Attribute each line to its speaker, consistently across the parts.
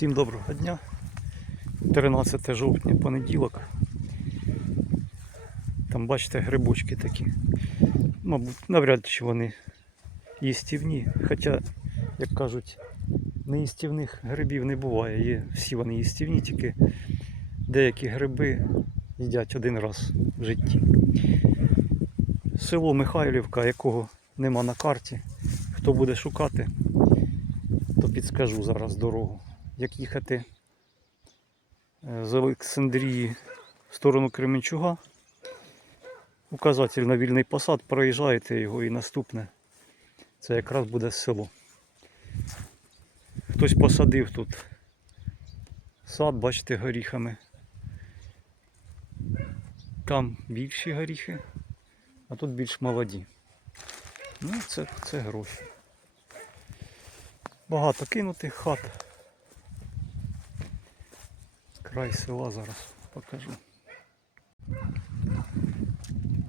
Speaker 1: Всім доброго дня. 13 жовтня, понеділок. Там бачите грибочки такі. Мабуть, навряд чи вони їстівні. Хоча, як кажуть, неїстівних грибів не буває. Є, всі вони їстівні, тільки деякі гриби їдять один раз в житті. Село Михайлівка, якого нема на карті. Хто буде шукати, то підскажу зараз дорогу. Як їхати е, з Олександрії в сторону Кременчуга. Указатель на вільний посад, проїжджаєте його і наступне. Це якраз буде село. Хтось посадив тут сад, бачите, горіхами. Там більші горіхи, а тут більш молоді. Ну, це, це гроші. Багато кинутих хат. Край села зараз покажу.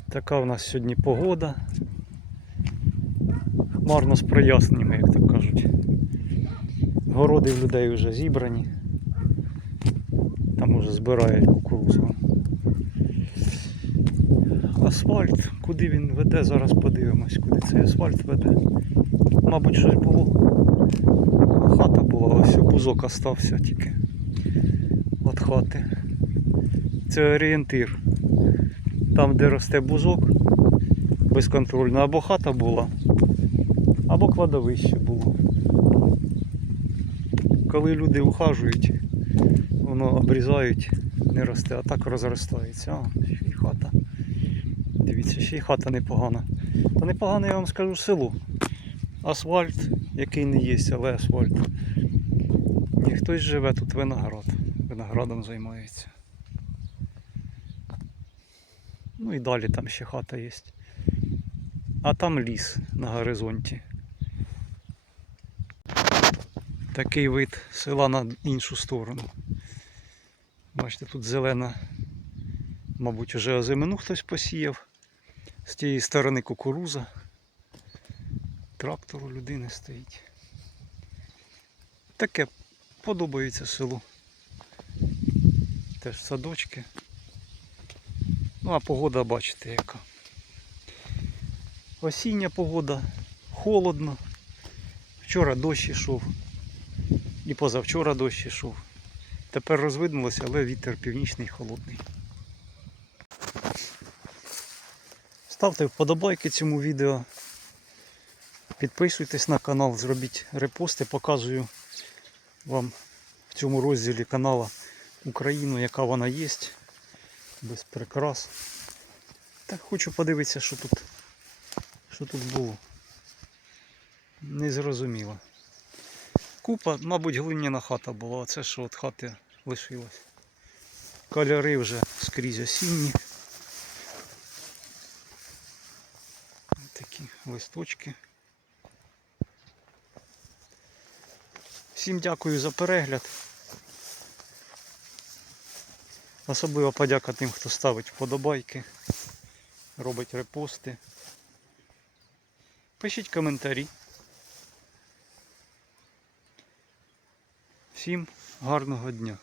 Speaker 1: Така в нас сьогодні погода. Хмарно з проясненнями, як то кажуть. Городи в людей вже зібрані. Там уже збирають кукурузу. Асфальт, куди він веде, зараз подивимось, куди цей асфальт веде. Мабуть, щось було. Хата була, ось бузок остався тільки від. Це орієнтир. Там, де росте бузок, безконтрольно, або хата була, або кладовище було. Коли люди ухажують, воно обрізають, не росте, а так розростається. А, ще й хата. Дивіться, ще й хата непогана. Та непогане, я вам скажу, село. Асфальт, який не є, але асфальт. Ні, хтось живе тут виноград. Виноградом займається. Ну і далі там ще хата є. А там ліс на горизонті. Такий вид села на іншу сторону. Бачите, тут зелена, мабуть, вже озимину хтось посіяв. З тієї сторони кукуруза. Трактор у людини стоїть. Таке подобається село. Теж садочки. Ну а погода бачите яка. Осіння погода, холодно. Вчора дощ ішов. І позавчора дощ ішов. Тепер розвиднулося, але вітер північний холодний. Ставте вподобайки цьому відео. Підписуйтесь на канал, зробіть репости, показую вам в цьому розділі канала Україну, яка вона є. Без прикрас. Так хочу подивитися, що тут, що тут було. Незрозуміло. Купа, мабуть, глиняна хата була, а це що від хати лишилось. Кольори вже скрізь осінні. Такі листочки. Всім дякую за перегляд. Особливо подяка тим, хто ставить вподобайки, робить репости. Пишіть коментарі. Всім гарного дня!